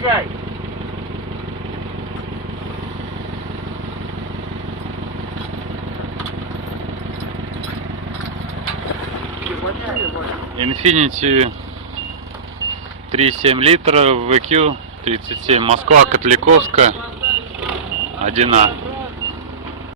Прощай. Infiniti 3,7 литра, VQ 37, Москва, Котляковская, 1А.